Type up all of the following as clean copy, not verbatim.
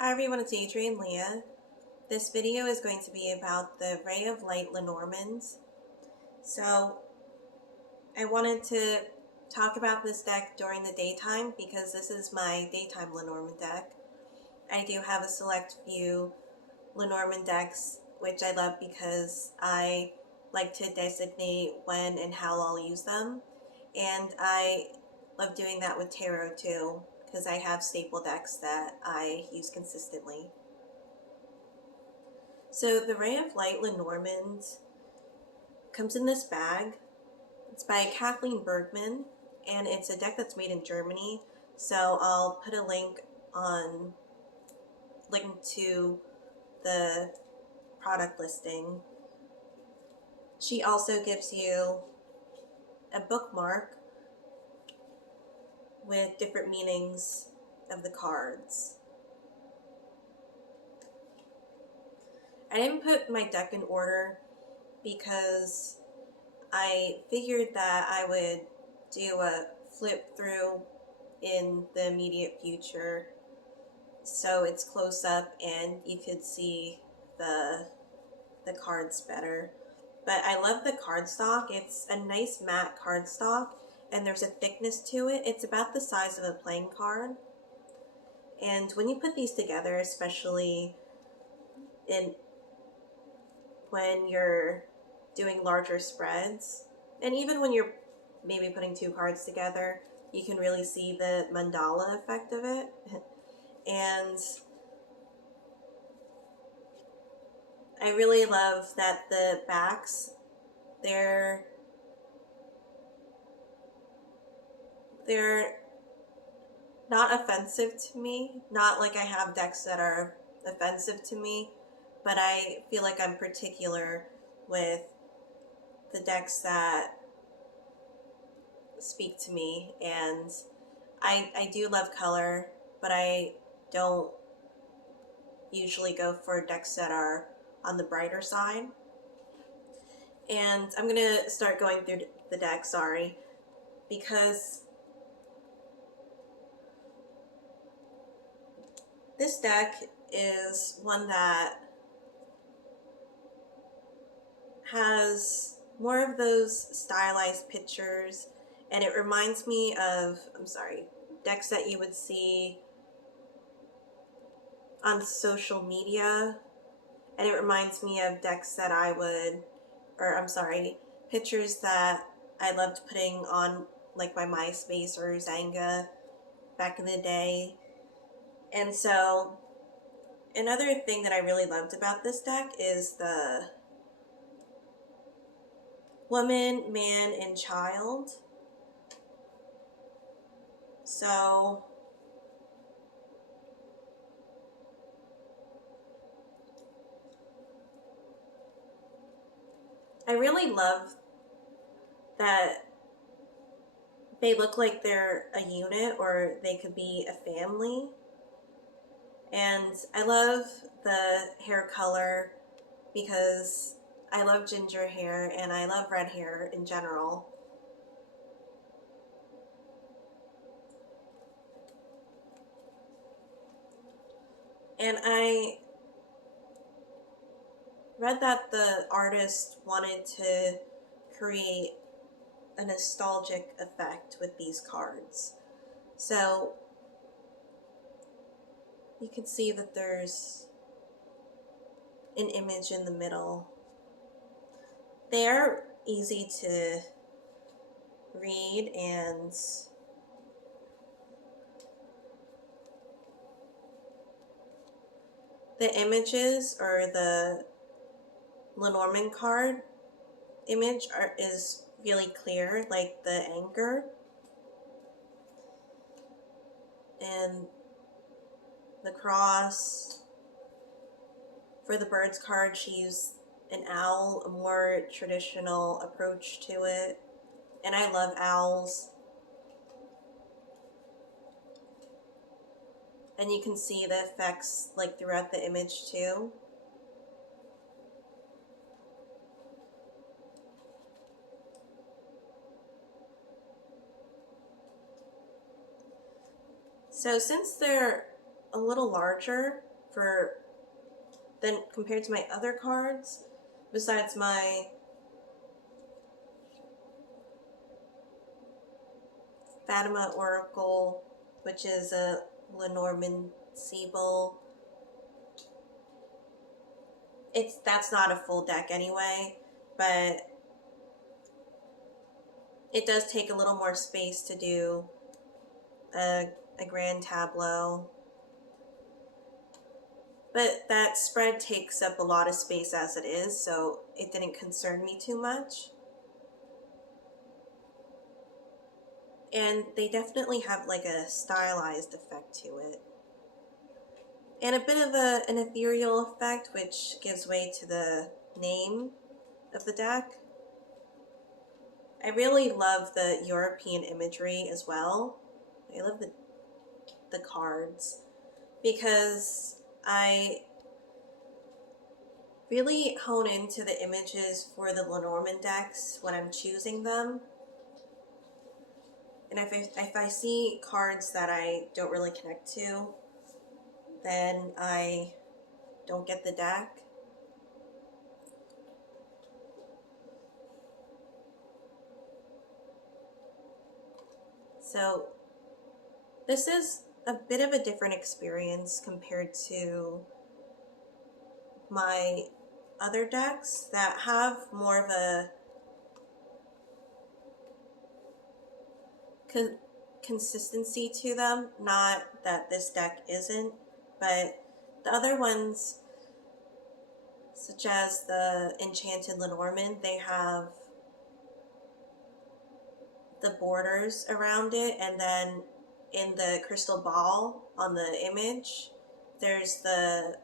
Hi everyone, it's Adrienne Leah. This video is going to be about the Ray of Light Lenormands. So I wanted to talk about this deck during the daytime because this is my daytime Lenormand deck. I do have a select few Lenormand decks which I love because I like to designate when and how I'll use them. And I love doing that with tarot too because I have staple decks that I use consistently. So the Ray of Light Lenormand comes in this bag. It's by Kathleen Bergman, and it's a deck that's made in Germany. So I'll put a link to the product listing. She also gives you a bookmark with different meanings of the cards. I didn't put my deck in order because I figured that I would do a flip through in the immediate future so it's close up and you could see the cards better. But I love the cardstock. It's a nice matte cardstock and there's a thickness to it. It's about the size of a playing card. And when you put these together, especially when you're doing larger spreads, and even when you're maybe putting two cards together, you can really see the mandala effect of it. And I really love that the backs, they're not offensive to me. Not like I have decks that are offensive to me, but I feel like I'm particular with the decks that speak to me, and I do love color, but I don't usually go for decks that are on the brighter side. And I'm gonna start going through the deck, because this deck is one that has more of those stylized pictures, and it reminds me of, decks that you would see on social media, and it reminds me of decks that pictures that I loved putting on like my MySpace or Zanga back in the day. And so another thing that I really loved about this deck is the woman, man, and child. So I really love that they look like they're a unit, or they could be a family. And I love the hair color because I love ginger hair and I love red hair in general. And I read that the artist wanted to create a nostalgic effect with these cards. So you can see that there's an image in the middle. They're easy to read, and the images, or the Lenormand card image, is really clear, like the anchor. And the cross. For the birds card, she used an owl, a more traditional approach to it. And I love owls. And you can see the effects like throughout the image too. So since they're a little larger, than compared to my other cards, besides my Fatima Oracle, which is a Lenormand Siebel. That's not a full deck anyway, but it does take a little more space to do a grand tableau. But that spread takes up a lot of space as it is, so it didn't concern me too much. And they definitely have like a stylized effect to it. And a bit of an ethereal effect, which gives way to the name of the deck. I really love the European imagery as well. I love the cards, because I really hone into the images for the Lenormand decks when I'm choosing them. And if I see cards that I don't really connect to, then I don't get the deck. So this is a bit of a different experience compared to my other decks that have more of a consistency to them. Not that this deck isn't, but the other ones, such as the Enchanted Lenormand, they have the borders around it, and then in the crystal ball on the image, there's the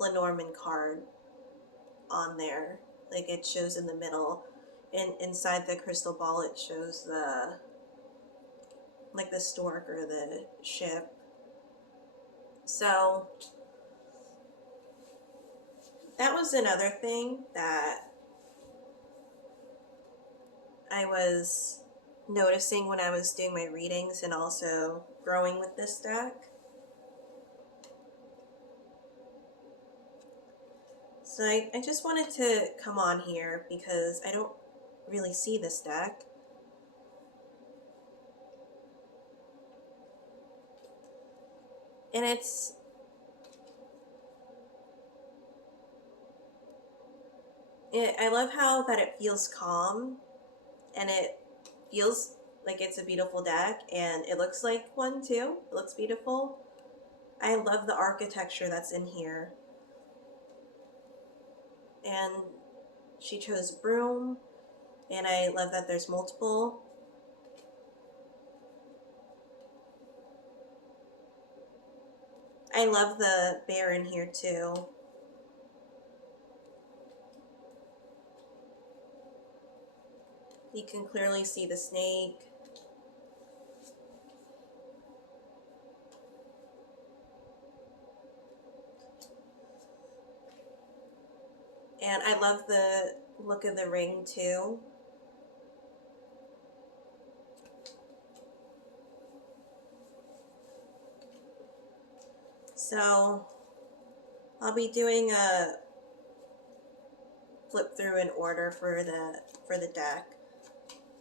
Lenormand card on there. Like, it shows in the middle. Inside the crystal ball, it shows the stork or the ship. So that was another thing that I was noticing when I was doing my readings and also growing with this deck. So I just wanted to come on here because I don't really see this deck. And I love how that it feels calm, and it feels like it's a beautiful deck, and it looks like one too. It looks beautiful. I love the architecture that's in here. And she chose broom, and I love that there's multiple. I love the bear in here too. You can clearly see the snake. And I love the look of the ring too. So I'll be doing a flip through in order for the deck,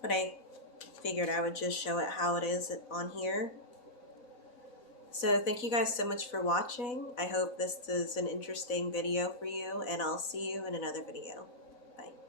but I figured I would just show it how it is on here. So thank you guys so much for watching. I hope this is an interesting video for you, and I'll see you in another video. Bye.